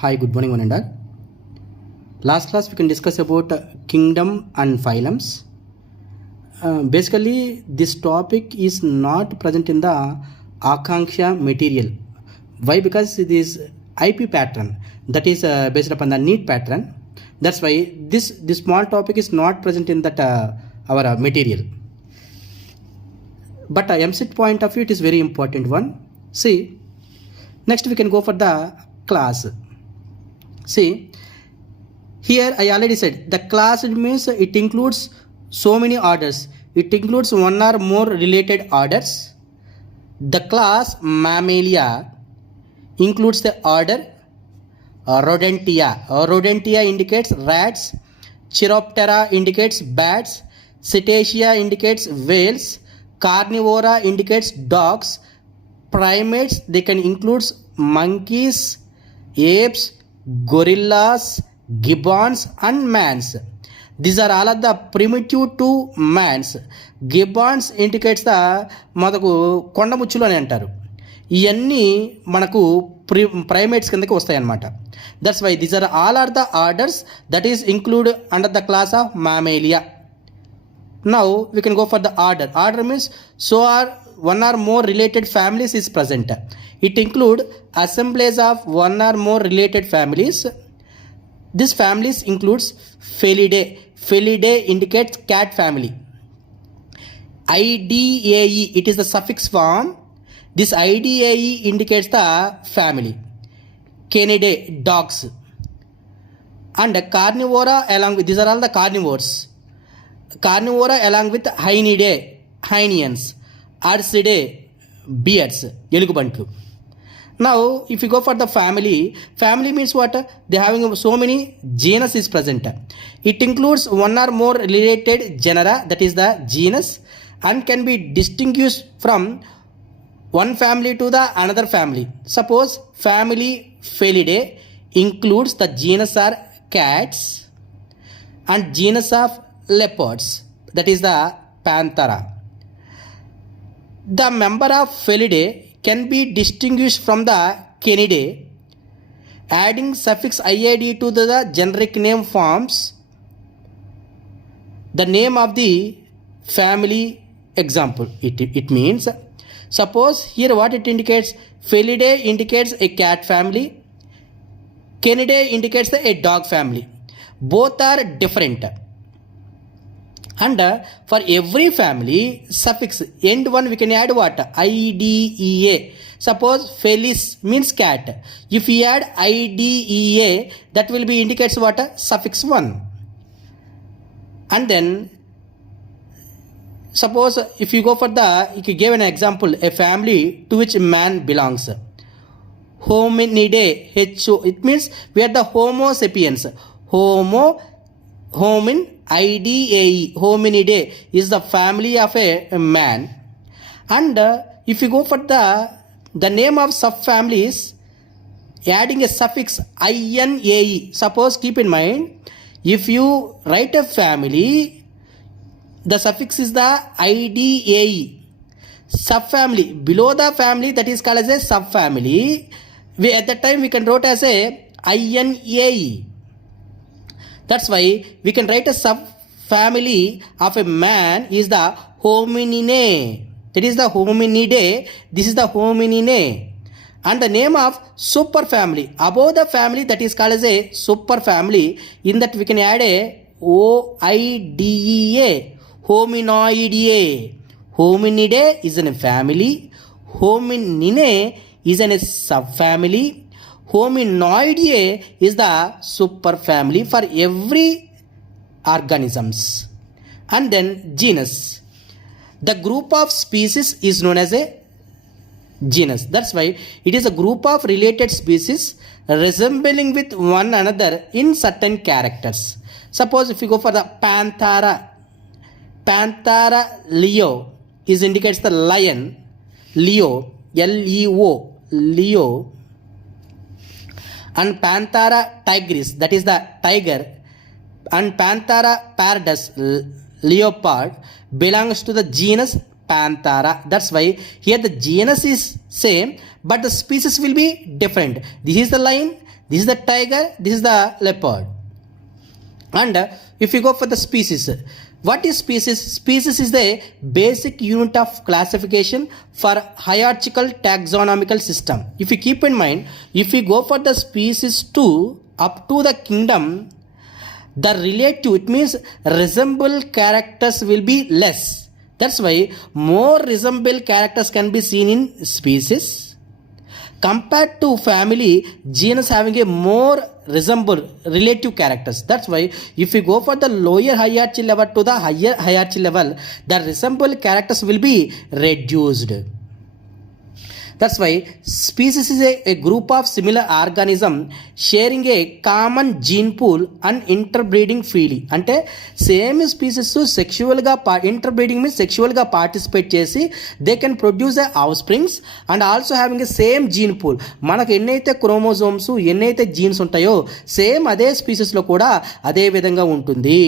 Hi, good morning, one and all. Last class we can discuss about kingdom and phylums. Basically, this topic is not present in the Akanksha material. Why? Because it is IP pattern that is based upon the NEET pattern. That's why this small topic is not present in that our material. But MCET point of view, it is very important one. See, next we can go for the class. See, here I already said the class means it includes so many orders. It includes one or more related orders. The class Mammalia includes the order Rodentia. Rodentia indicates rats. Chiroptera indicates bats. Cetacea indicates whales. Carnivora indicates dogs. Primates, they can include monkeys, apes, gorillas, gibbons and mans. These are all of the primitive to mans. Gibbons indicates the మనకు కొండముచ్చులు అని అంటారు. ఇవన్నీ మనకు primates కిందకి వస్తాయి అన్నమాట. That's why these are all are the orders that is include under the class of Mammalia. Now we can go for the order. Order means so are one or more related families is present. It include assemblies of one or more related families. This families includes Felidae. Felidae indicates cat family. IDAE, it is the suffix form. This IDAE indicates the family. Canidae, dogs. And carnivora along with, these are all the carnivores. Carnivora along with Hyenidae, Hyenians. Arsidae, beards, ఎలుగుబంట్లు. Now if you go for the family, family means what? They having so many genus is present. It includes one or more related genera, that is the genus, and can be distinguished from one family to the another family. Suppose family Felidae includes the genus are cats and genus of leopards, that is the Panthera. The member of Felidae can be distinguished from the Canidae. Adding suffix iad to the generic name forms the name of the family. Example, it means, suppose here what it indicates, Felidae indicates a cat family, Canidae indicates a dog family. Both are different. And for every family suffix end one we can add what? IDEA. Suppose Felis means cat. If we add IDEA, that will be indicates what? Suffix 1. And then suppose if you go for the, if you give an example, a family to which man belongs. Hominidae, it means we are the Homo sapiens. Homin IDAE, Hominidae is the family of a man. And if you go for the name of subfamilies, adding a suffix INAE. Suppose keep in mind, if you write a family, the suffix is the IDAE. Subfamily, below the family, that is called as a subfamily. We at that time we can write as a INAE. That's why we can write a subfamily of a man is the Homininae. That is the Hominidae. This is the Homininae. And the name of superfamily, above the family, that is called as a superfamily. In that we can add a OIDEA, Hominoideae. Hominidae is in a family. Homininae is in a subfamily. Hominoideae is the superfamily for every organisms. And then genus. The group of species is known as a genus. That's why it is a group of related species resembling with one another in certain characters. Suppose if you go for the Panthera, Panthera leo is indicates the lion. Leo, Leo, Leo. And Panthera tigris, that is the tiger, and Panthera pardus, leopard, belongs to the genus Panthera. That's why here the genus is same, but the species will be different. This is the lion, this is the tiger, this is the leopard. And if you go for the species, what is species? Species is the basic unit of classification for hierarchical taxonomical system. If you keep in mind, if you go for the species 2 up to the kingdom, the relative, it means resemble characters will be less. That's why more resemble characters can be seen in species compared to family, genus having a more resemble relative characters. That's why if you go for the lower hierarchy level to the higher hierarchy level, the resemble characters will be reduced. That's why species is a group of similar organism sharing a common gene pool and interbreeding freely. అంటే same species సెక్షువల్గా interbreeding means సెక్షువల్గా participate చేసి they can produce a offsprings and also having a same gene pool. మనకు ఎన్నైతే chromosomes ఎన్నైతే jeans ఉంటాయో same అదే స్పీసెస్లో కూడా అదే విధంగా ఉంటుంది.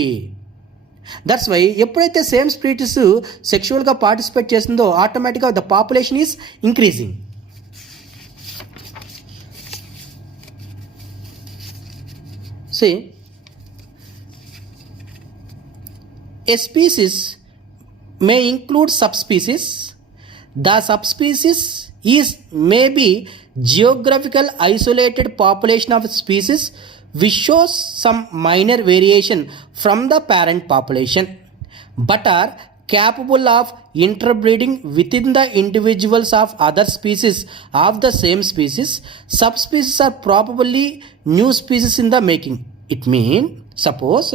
దట్స్ వై ఎప్పుడైతే సేమ్ స్పీసీస్ సెక్షువల్గా పార్టిసిపేట్ చేస్తుందో ఆటోమేటిక్గా the population is increasing. See, a species may include subspecies. The subspecies is maybe geographical isolated population of species which shows some minor variation from the parent population but are capable of interbreeding within the individuals of other species of the same species. Subspecies are probably new species in the making. It means suppose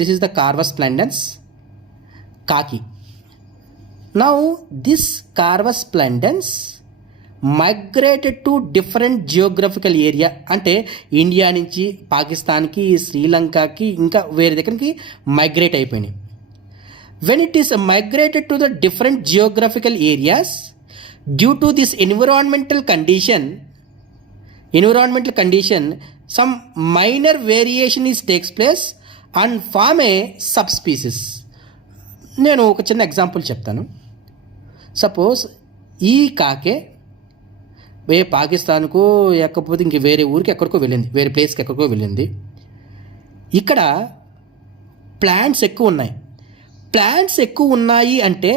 this is the Carvus splendens khaki. Now this Carvus splendens migrated to different geographical area. అంటే ఇండియా నుంచి పాకిస్తాన్కి, శ్రీలంకకి, ఇంకా వేరే దగ్గరికి migrate అయిపోయినాయి. When it is migrated to the different geographical areas due to this environmental condition some minor variation is takes place and form a sub species. నేను ఒక చిన్న ఎగ్జాంపుల్ చెప్తాను. సపోజ్ ఈ కాకే పాకిస్తాన్కో ఎక్కపోతే ఇంక వేరే ఊరికి ఎక్కడికో వెళ్ళింది, వేరే ప్లేస్కి ఎక్కడికో వెళ్ళింది. ఇక్కడ ప్లాంట్స్ ఎక్కువ ఉన్నాయి. ప్లాంట్స్ ఎక్కువ ఉన్నాయి అంటే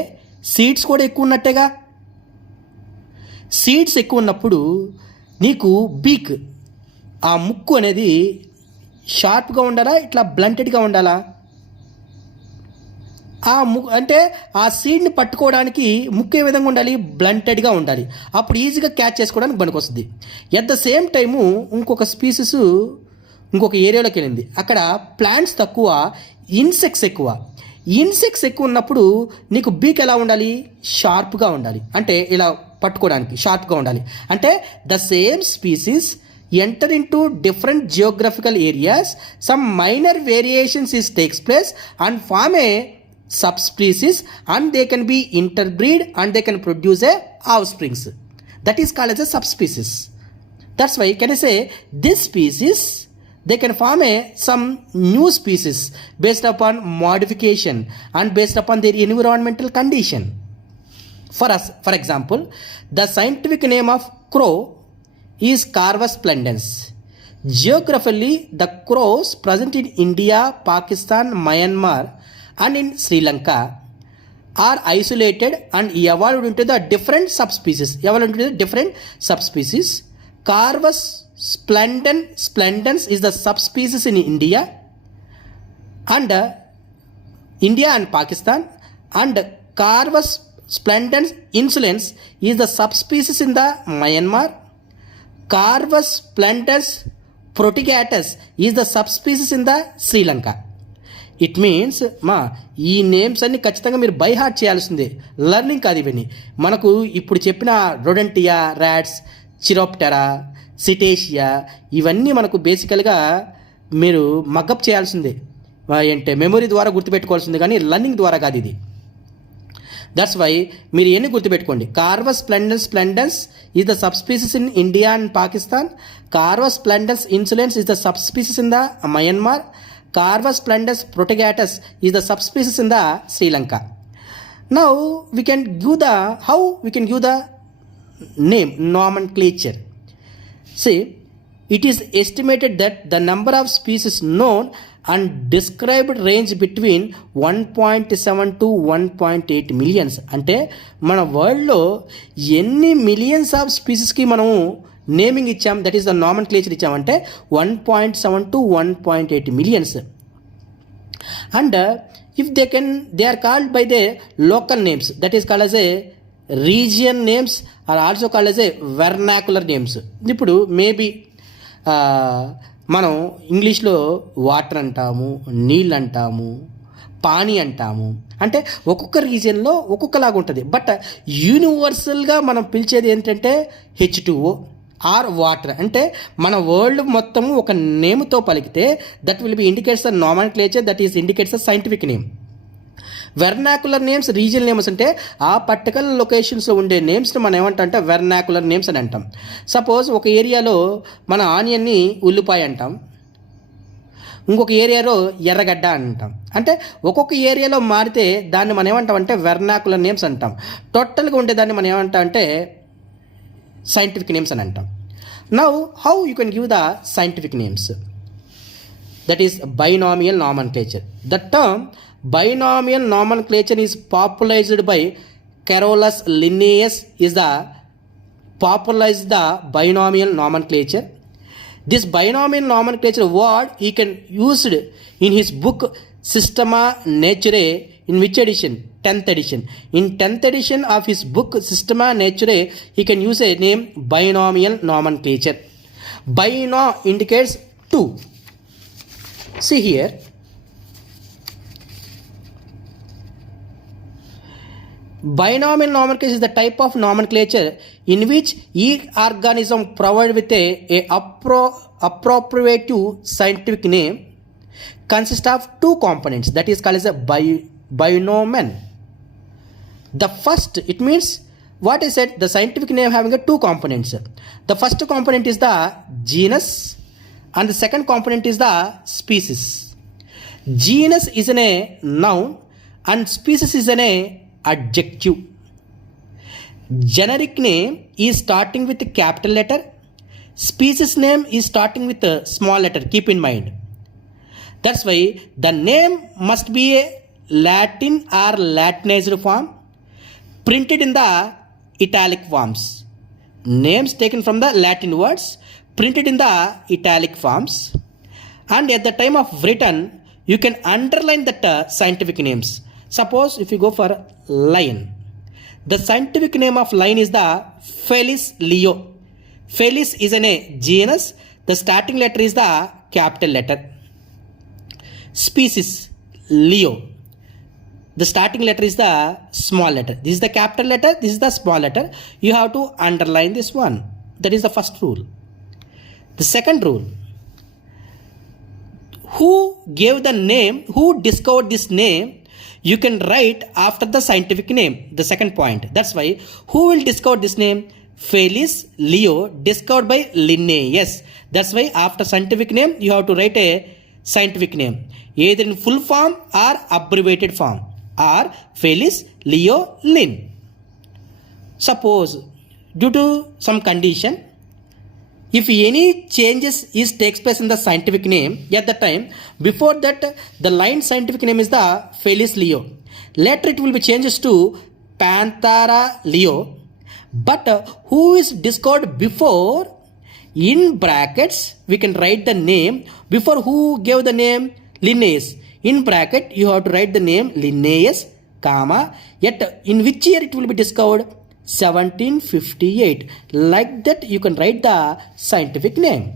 సీడ్స్ కూడా ఎక్కువ ఉన్నట్టేగా. సీడ్స్ ఎక్కువ ఉన్నప్పుడు నీకు బీక్, ఆ ముక్కు అనేది షార్ప్గా ఉండాలా, ఇట్లా బ్లంటెడ్గా ఉండాలా? అంటే ఆ సీడ్ని పట్టుకోవడానికి ముక్కు ఏ విధంగా ఉండాలి? బ్లంటెడ్గా ఉండాలి. అప్పుడు ఈజీగా క్యాచ్ చేసుకోవడానికి పనికొస్తుంది. ఎట్ ద సేమ్ టైము ఇంకొక స్పీసెస్ ఇంకొక ఏరియాలోకి వెళ్ళింది. అక్కడ ప్లాంట్స్ తక్కువ, ఇన్సెక్ట్స్ ఎక్కువ. ఇన్సెక్ట్స్ ఎక్కువ ఉన్నప్పుడు నీకు బీక్ ఎలా ఉండాలి? షార్ప్గా ఉండాలి. అంటే ఇలా పట్టుకోవడానికి షార్ప్గా ఉండాలి. అంటే the same species enter into different geographical areas, some minor variations is takes place and form a subspecies and they can be interbreed and they can produce a offsprings. That is called as a subspecies. That's why can I say this species they can form some new species based upon modification and based upon their environmental condition. For example, the scientific name of crow is Carvus splendens. Geographically, the crows present in India, Pakistan, Myanmar and in Sri Lanka are isolated and evolved into the different subspecies. Carvus splendens is the subspecies in India and Pakistan, and Carvus splendens insolens is the subspecies in the Myanmar. Carvus splendens protegatus is the subspecies in the Sri Lanka. It means ఈ names అన్ని ఖచ్చితంగా మీరు by heart చేయాల్సిందే, learning కాదు ఇవన్నీ. మనకు ఇప్పుడు చెప్పిన రొడెంటియా, ర్యాట్స్, చిరోప్టెరా, సిటేషియా ఇవన్నీ మనకు బేసికల్గా మీరు మగ్గప్ చేయాల్సిందే, అంటే మెమొరీ ద్వారా గుర్తుపెట్టుకోవాల్సిందే కానీ లర్నింగ్ ద్వారా కాదు ఇది. దట్స్ వై మీరు ఎన్ని గుర్తుపెట్టుకోండి. Corvus splendens is the subspecies in India and Pakistan. Corvus splendens insolens is the subspecies in the Myanmar. Carvus splendens protegatus is the subspecies in the Sri Lanka. Now we can give the name, nomenclature. See, it is estimated that the number of species known and described range between 1.7 to 1.8 millions. అంటే మన వరల్డ్లో ఎన్ని millions of స్పీసీస్కి మనము naming ఇచ్చాం, that is the నామన్క్లేచర్ ఇచ్చామంటే 1.7 to 1.8 millions. And if they are called by the local names, that is called as a region names or also called as a vernacular names. ఇప్పుడు maybe మనం ఇంగ్లీష్లో water అంటాము, నీళ్ళు అంటాము, పానీ అంటాము. అంటే ఒక్కొక్క రీజియన్లో ఒక్కొక్కలాగా ఉంటుంది. బట్ యూనివర్సల్గా మనం పిలిచేది ఏంటంటే H2O ఆర్ వాటర్. అంటే మన వరల్డ్ మొత్తము ఒక నేమ్తో పలికితే that will be indicates the nomenclature, that is indicates the scientific name. Vernacular names, regional names అంటే ఆ పర్టికులర్ లొకేషన్స్లో ఉండే నేమ్స్ని మనం ఏమంటాం అంటే వెర్నాకులర్ నేమ్స్ అని అంటాం. సపోజ్ ఒక ఏరియాలో మన ఆనియన్ని ఉల్లిపాయ అంటాం, ఇంకొక ఏరియాలో ఎర్రగడ్డ అంటాం. అంటే ఒక్కొక్క ఏరియాలో మారితే దాన్ని మనం ఏమంటాం అంటే వెర్నాకులర్ నేమ్స్ అంటాం. టోటల్గా ఉండే దాన్ని మనం ఏమంటాం అంటే scientific names అని అంటాం. Now how you can give the scientific names? That is binomial nomenclature. The term binomial nomenclature is popularized by Carolus Linnaeus is the popularized the binomial nomenclature. This binomial nomenclature word he can used in his book Systema Naturae, in which edition? 10th edition. In 10th edition of his book Systema Naturae, he can use a name binomial nomenclature. Bino indicates two. See here, binomial nomenclature is the type of nomenclature in which each organism provided with a appropriate scientific name consists of two components, that is called as a binomen. The first, it means what I said, the scientific name having a two components. The first component is the genus and the second component is the species. Genus is a noun and species is an adjective. Generic name is starting with a capital letter. Species name is starting with a small letter. Keep in mind. That's why the name must be a Latin or Latinized form, printed in the italic forms. Names taken from the Latin words, printed in the italic forms. And at the time of written, you can underline that scientific names. Suppose if you go for lion, the scientific name of lion is the Felis leo. Felis is a genus. The starting letter is the capital letter. Species Leo, the starting letter is the small letter. This is the capital letter, this is the small letter. You have to underline this one. That is the first rule. The second rule, who gave the name, who discovered this name, you can write after the scientific name, the second point. That's why who will discover this name? Felis Leo, discovered by Linnaeus. That's why after scientific name you have to write a scientific name, either in full form or abbreviated form, or Felis Leo Lin. Suppose due to some condition, if any changes takes place in the scientific name, at the time before that the line scientific name is the Felis Leo. Later it will be changes to Panthera Leo. But who is discovered before, in brackets we can write the name before who gave the name Linnaeus. In bracket you have to write the name Linnaeus, comma, yet in which year it will be discovered? 1758. Like that you can write the scientific name.